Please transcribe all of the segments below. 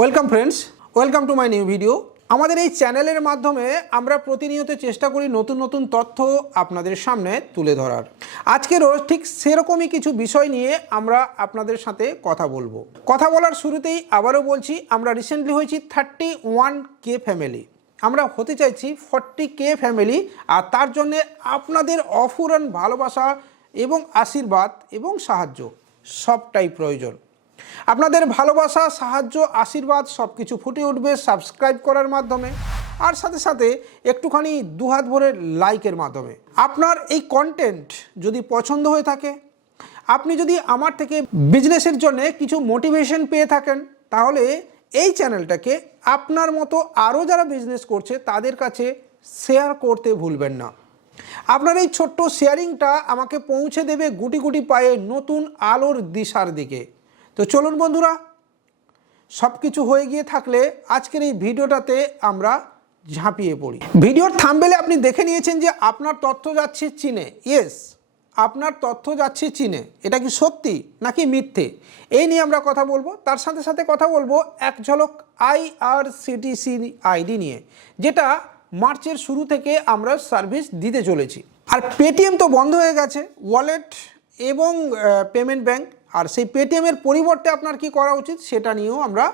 Welcome friends welcome to my new video আমাদের এই চ্যানেলের মাধ্যমে আমরা প্রতিনিয়ত চেষ্টা করি নতুন নতুন তথ্য আপনাদের সামনে তুলে ধরার। আজকেরও ঠিক সেরকমই কিছু বিষয় নিয়ে আমরা আপনাদের সাথে কথা বলব। কথা বলার শুরুতেই আবারও বলছি, আমরা রিসেন্টলি হয়েছি থার্টি ওয়ান কে ফ্যামিলি আমরা হতে চাইছি ফর্টি কে ফ্যামিলি আর তার জন্যে আপনাদের অফুরান ভালোবাসা এবং আশীর্বাদ এবং সাহায্য। সবটাই প্রয়োজন। আপনাদের ভালোবাসা, সাহায্য, আশীর্বাদ সব কিছু ফুটে উঠবে সাবস্ক্রাইব করার মাধ্যমে। আর সাথে সাথে একটুখানি দুহাত ভরে লাইকের মাধ্যমে। আপনার এই কন্টেন্ট যদি পছন্দ হয়ে থাকে, আপনি যদি আমার থেকে বিজনেসের জন্য কিছু মোটিভেশন পেয়ে থাকেন, তাহলে এই চ্যানেলটাকে আপনার মতো আরও যারা বিজনেস করছে, তাদের কাছে শেয়ার করতে ভুলবেন না। আপনার এই ছোট্ট শেয়ারিংটা আমাকে পৌঁছে দেবে গুটি গুটি পায়ে নতুন আলোর দিশার দিকে। তো চলুন বন্ধুরা সব কিছু হয়ে গিয়ে থাকলে আজকের এই ভিডিওটাতে আমরা ঝাঁপিয়ে পড়ি। ভিডিওর থামবেলে আপনি দেখে নিয়েছেন যে আপনার তথ্য যাচ্ছে চীনে। ইয়েস আপনার তথ্য যাচ্ছে চীনে। এটা কি সত্যি নাকি মিথ্যে? এই নিয়ে আমরা কথা বলব। তার সাথে সাথে কথা বলব এক ঝলক আইআরসিটিসি আইডি নিয়ে, যেটা মার্চের শুরু থেকে আমরা সার্ভিস দিতে চলেছি। আর পেটিএম তো বন্ধ হয়ে গেছে। ওয়ালেট এবং পেমেন্ট ব্যাংক আর সেই পেটিএমের পরিবর্তে আপনার কি করা উচিত সেটা নিয়েও আমরা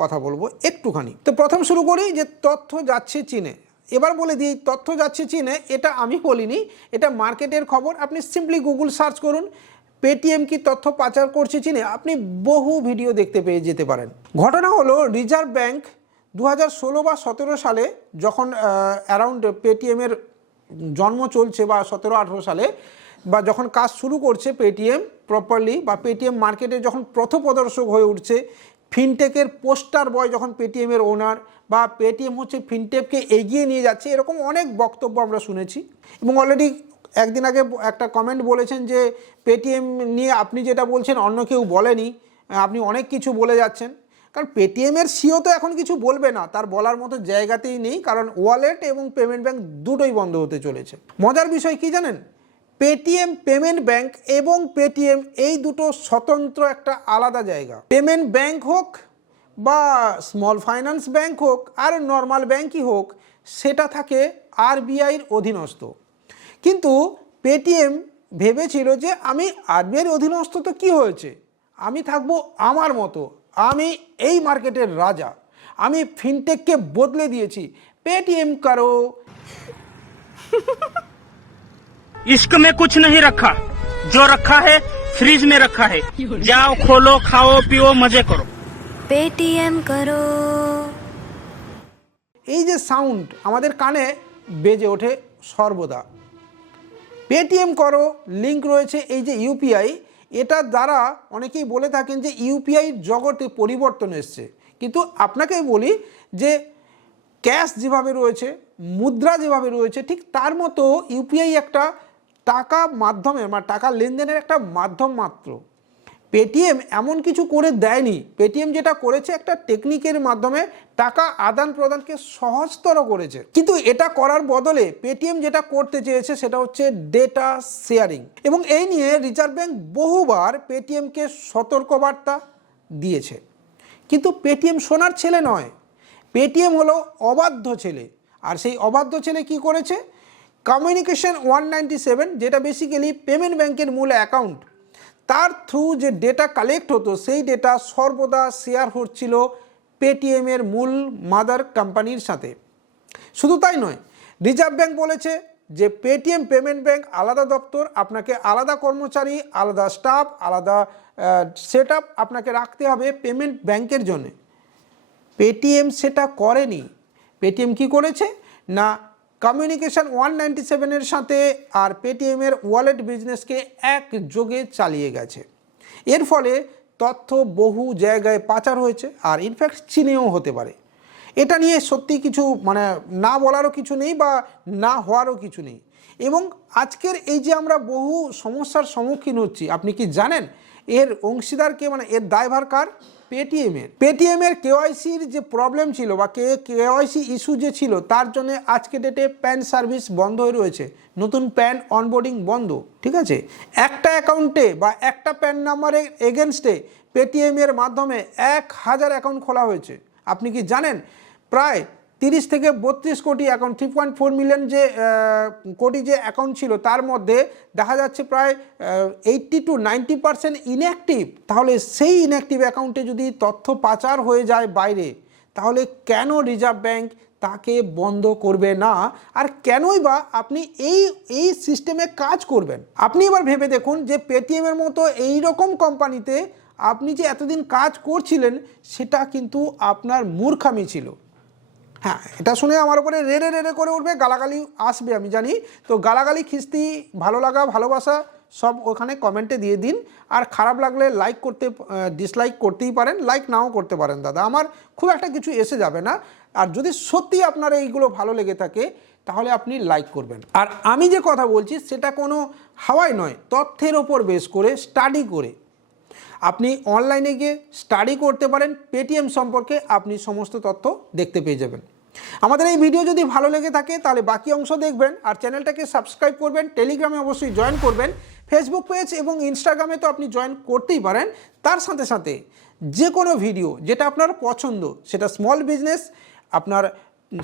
কথা বলব একটুখানি। তো প্রথম শুরু করি যে তথ্য যাচ্ছে চীনে। এবার বলে দিই, তথ্য যাচ্ছে চীনে, এটা আমি বলিনি, এটা মার্কেটের খবর। আপনি সিম্পলি গুগল সার্চ করুন পেটিএম কি তথ্য পাচার করছে চীনে, আপনি বহু ভিডিও দেখতে পেয়ে যেতে পারেন। ঘটনা হলো রিজার্ভ ব্যাংক দু বা সতেরো সালে যখন অ্যারাউন্ড পেটিএমের জন্ম চলছে বা সতেরো আঠেরো সালে বা যখন কাজ শুরু করছে পেটিএম প্রপারলি বা পেটিএম মার্কেটে যখন প্রথপদর্শক হয়ে উঠছে ফিনটেকের পোস্টার বয় যখন পেটিএমের ওনার বা পেটিএম হচ্ছে ফিনটেককে এগিয়ে নিয়ে যাচ্ছে, এরকম অনেক বক্তব্য আমরা শুনেছি। এবং অলরেডি একদিন আগে একটা কমেন্ট বলেছেন যে পেটিএম নিয়ে আপনি যেটা বলছেন অন্য কেউ বলেনি, আপনি অনেক কিছু বলে যাচ্ছেন। কারণ পেটিএমের সিও তো এখন কিছু বলবে না, তার বলার মতো জায়গাতেই নেই, কারণ ওয়ালেট এবং পেমেন্ট ব্যাংক দুটোই বন্ধ হতে চলেছে। মজার বিষয় কি জানেন? পেটিএম পেমেন্ট ব্যাংক এবং পেটিএম এই দুটো স্বতন্ত্র একটা আলাদা জায়গা। পেমেন্ট ব্যাংক হোক বা স্মল ফাইন্যান্স ব্যাংক হোক আর নর্মাল ব্যাংকই হোক, সেটা থাকে আরবিআইয়ের অধীনস্থ। কিন্তু পেটিএম ভেবেছিল যে আমি আরবিআইয়ের অধীনস্থ তো কী হয়েছে? আমি থাকব আমার মতো, আমি এই মার্কেটের রাজা, আমি ফিনটেককে বদলে দিয়েছি। পেটিএম করো। इश्क में कुछ नहीं रखा जो रखा है फ्रिज में रखा है जाओ खोलो खाओ पियो मजे करो पेटीएम करो এই যে সাউন্ড আমাদের কানে বেজে ওঠে সর্বদা পেটিএম করো লিঙ্ক রয়েছে এই যে ইউপিআই এটার দ্বারা অনেকেই বলে থাকেন যে ইউপিআই জগতে পরিবর্তন এসছে কিন্তু আপনাকে বলি যে ক্যাশ যেভাবে রয়েছে মুদ্রা যেভাবে রয়েছে ঠিক তার মতো ইউপিআই একটা টাকা মাধ্যমে মানে টাকা লেনদেনের একটা মাধ্যম মাত্র। পেটিএম এমন কিছু করে দেয়নি। পেটিএম যেটা করেছে একটা টেকনিকের মাধ্যমে টাকা আদান প্রদানকে সহজতর করেছে। কিন্তু এটা করার বদলে পেটিএম যেটা করতে চেয়েছে সেটা হচ্ছে ডেটা শেয়ারিং। এবং এই নিয়ে রিজার্ভ ব্যাংক বহুবার পেটিএমকে সতর্কবার্তা দিয়েছে। কিন্তু পেটিএম সোনার ছেলে নয়। পেটিএম হলো অবাধ্য ছেলে। আর সেই অবাধ্য ছেলে কি করেছে? কমিউনিকেশন ওয়ান নাইনটি সেভেন যেটা বেসিক্যালি পেমেন্ট ব্যাংকের মূল অ্যাকাউন্ট তার থ্রু যে ডেটা কালেক্ট হতো, সেই ডেটা সর্বদা শেয়ার হচ্ছিল পেটিএমের মূল মাদার কোম্পানির সাথে। শুধু তাই নয় রিজার্ভ ব্যাংক বলেছে যে পেটিএম পেমেন্ট ব্যাংক আলাদা দপ্তর, আপনাকে আলাদা কর্মচারী, আলাদা স্টাফ আলাদা সেট আপনাকে রাখতে হবে পেমেন্ট ব্যাংকের জন্য। পেটিএম সেটা করেনি। পেটিএম কি করেছে? না কমিউনিকেশন ওয়ান নাইনটি সেভেনের সাথে আর পেটিএমের ওয়ালেট বিজনেসকে একযোগে চালিয়ে গেছে। এর ফলে তথ্য বহু জায়গায় পাচার হয়েছে আর ইনফ্যাক্ট চীনেও হতে পারে। এটা নিয়ে সত্যি কিছু মানে না বলারও কিছু নেই বা না হওয়ারও কিছু নেই। এবং আজকের এই যে আমরা বহু সমস্যার সম্মুখীন হচ্ছি, আপনি কি জানেন? এর অংশীদার কে মানে এর দায়ভার কার? পেটিএমের পেটিএমের কেওয়াইসির যে প্রবলেম ছিল বা কে কেওয়াইসি ইস্যু যে ছিল, তার জন্য আজকে ডেটে প্যান সার্ভিস বন্ধ হয়ে রয়েছে। নতুন প্যান অনবোর্ডিং বন্ধ, ঠিক আছে? একটা অ্যাকাউন্টে বা একটা প্যান নাম্বারের এগেনস্টে পেটিএমের মাধ্যমে এক হাজার অ্যাকাউন্ট খোলা হয়েছে। আপনি কি জানেন? প্রায় তিরিশ থেকে বত্রিশ crore account three point four million যে কোটি যে অ্যাকাউন্ট ছিল, তার মধ্যে দেখা যাচ্ছে প্রায় eighty to ninety percent inactive তাহলে সেই ইনঅ্যাক্টিভ অ্যাকাউন্টে যদি তথ্য পাচার হয়ে যায় বাইরে, তাহলে কেন রিজার্ভ ব্যাংক তাকে বন্ধ করবে না? আর কেনই বা আপনি এই এই সিস্টেমে কাজ করবেন? আপনি এবার ভেবে দেখুন যে পেটিএমের মতো এই রকম কোম্পানিতে আপনি যে এতদিন কাজ করছিলেন, সেটা কিন্তু আপনার মূর্খামি ছিল। হ্যাঁ এটা শুনে আমার উপরে রেড়ে রেড়ে করে উঠবে, গালাগালি আসবে, আমি জানি। তো গালাগালি, খিস্তি, ভালো লাগা, ভালোবাসা, সব ওখানে কমেন্টে দিয়ে দিন। আর খারাপ লাগলে লাইক করতে ডিসলাইক করতেই পারেন লাইক নাও করতে পারেন, দাদা। আমার খুব একটা কিছু এসে যাবে না। আর যদি সত্যি আপনার এইগুলো ভালো লেগে থাকে, তাহলে আপনি লাইক করবেন। আর আমি যে কথা বলছি, সেটা কোনো হাওয়াই নয়, তথ্যের ওপর বেস করে স্টাডি করে। আপনি অনলাইনে গিয়ে স্টাডি করতে পারেন পেটিএম সম্পর্কে আপনি সমস্ত তথ্য দেখতে পেয়ে যাবেন। আমাদের এই ভিডিও যদি ভালো লেগে থাকে, তাহলে বাকি অংশ দেখবেন আর চ্যানেলটাকে সাবস্ক্রাইব করবেন টেলিগ্রামে অবশ্যই জয়েন করবেন ফেসবুক পেজ এবং ইনস্টাগ্রামে তো আপনি জয়েন করতেই পারেন। তার সাথে সাথে যে কোনো ভিডিও যেটা আপনার পছন্দ, সেটা স্মল বিজনেস আপনার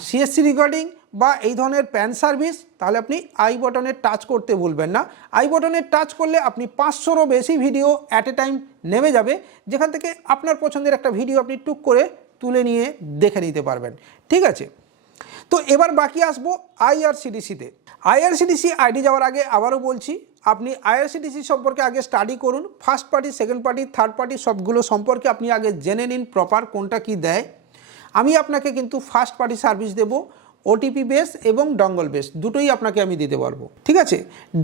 সিএসসি রিগার্ডিং বা এই ধরনের প্যান সার্ভিস, তাহলে আপনি আই বটনে টাচ করতে ভুলবেন না। আই বটনে টাচ করলে আপনি পাঁচশোরও বেশি ভিডিও অ্যাট এ টাইম নেমে যাবে, যেখান থেকে আপনার পছন্দের একটা ভিডিও আপনি টুক করে তুলে নিয়ে দেখে নিতে পারবেন। ঠিক আছে? তো এবার বাকি আসব আইআরসিডিসিতে আইআরসিডিসি আইডি যাওয়ার আগে আবারও বলছি, আপনি আইআরসিডিসি সম্পর্কে আগে স্টাডি করুন। First party second party third party সবগুলো সম্পর্কে আপনি আগে জেনে নিন প্রপার কোনটা কি দেয়। আমি আপনাকে কিন্তু ফার্স্ট পার্টি সার্ভিস দেব। ওটিপি বেস এবং ডঙ্গল বেস দুটোই আপনাকে আমি দিতে পারব ঠিক আছে?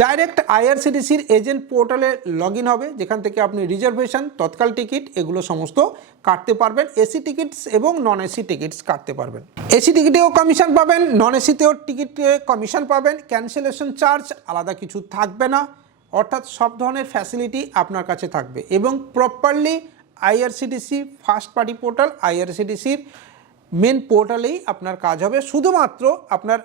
ডাইরেক্ট আইআরসিটিসির এজেন্ট পোর্টালে লগ হবে, যেখান থেকে আপনি রিজার্ভেশন তৎকাল টিকিট এগুলো সমস্ত কাটতে পারবেন। এসি টিকিটস এবং নন এসি টিকিটস কাটতে পারবেন। এসি টিকিটেও কমিশন পাবেন নন এসিতেও টিকিটে কমিশন পাবেন। ক্যান্সেলেশন চার্জ আলাদা কিছু থাকবে না। অর্থাৎ সব ধরনের ফ্যাসিলিটি আপনার কাছে থাকবে। এবং properly IRCTC first party portal আইআরসিটিসির main পোর্টালেই আপনার কাজ হবে। শুধুমাত্র আপনার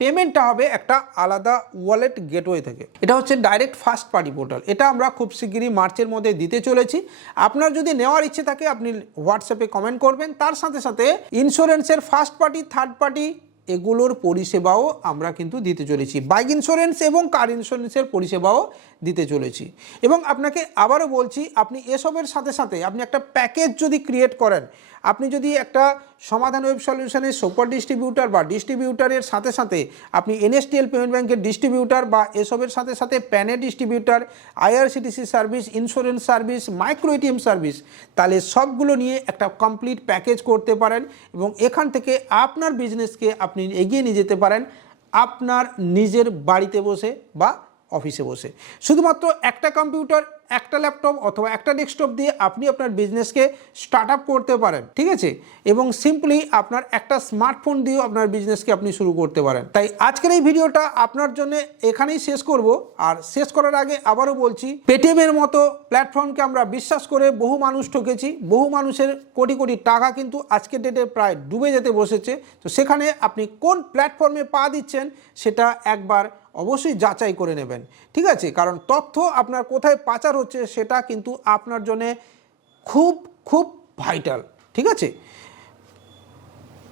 পেমেন্টটা হবে একটা আলাদা ওয়ালেট গেটওয়ে থেকে। এটা হচ্ছে ডাইরেক্ট ফার্স্ট পার্টি পোর্টাল এটা আমরা খুব শিগগিরই মার্চের মধ্যে দিতে চলেছি। আপনার যদি নেওয়ার ইচ্ছে থাকে, আপনি হোয়াটসঅ্যাপে কমেন্ট করবেন। তার সাথে সাথে ইন্স্যুরেন্সের ফার্স্ট পার্টি থার্ড পার্টি এগুলোর পরিষেবাও আমরা কিন্তু দিতে চলেছি। বাইক ইন্স্যুরেন্স এবং কার ইন্স্যুরেন্সের পরিষেবাও দিতে চলেছি। এবং আপনাকে আবারও বলছি, আপনি এসবের সাথে সাথে আপনি একটা প্যাকেজ যদি ক্রিয়েট করেন, আপনি যদি একটা সমাধান ওয়েব সলিউশনের সুপার ডিস্ট্রিবিউটার বা ডিস্ট্রিবিউটারের সাথে সাথে আপনি এনএসটিএল পেমেন্ট ব্যাংকের ডিস্ট্রিবিউটার বা এসবের সাথে সাথে প্যানে distributor, IRCTC service, insurance service, micro ATM service, তাহলে সবগুলো নিয়ে একটা কমপ্লিট প্যাকেজ করতে পারেন এবং এখান থেকে আপনার বিজনেসকে আপনি এগিয়ে নিয়ে যেতে পারেন। আপনার নিজের বাড়িতে বসে বা অফিসে বসে। শুধুমাত্র একটা কম্পিউটার, একটা ল্যাপটপ অথবা একটা ডেস্কটপ দিয়ে আপনি আপনার বিজনেসকে স্টার্ট আপ করতে পারেন, ঠিক আছে? এবং সিম্পলি আপনার একটা স্মার্টফোন দিয়েও আপনার বিজনেসকে আপনি শুরু করতে পারেন। তাই আজকের এই ভিডিওটা আপনার জন্য এখানেই শেষ করব। আর শেষ করার আগে আবারও বলছি পেটিএমের মতো প্ল্যাটফর্মকে আমরা বিশ্বাস করে বহু মানুষ ঠকেছি। বহু মানুষের কোটি কোটি টাকা কিন্তু আজকের ডেটে প্রায় ডুবে যেতে বসেছে। তো সেখানে আপনি কোন প্ল্যাটফর্মে পা দিচ্ছেন সেটা একবার অবশ্যই যাচাই করে নেবেন। ঠিক আছে? কারণ তথ্য আপনার কোথায় পাচার হচ্ছে সেটা কিন্তু আপনার জন্যে খুব খুব ভাইটাল ঠিক আছে?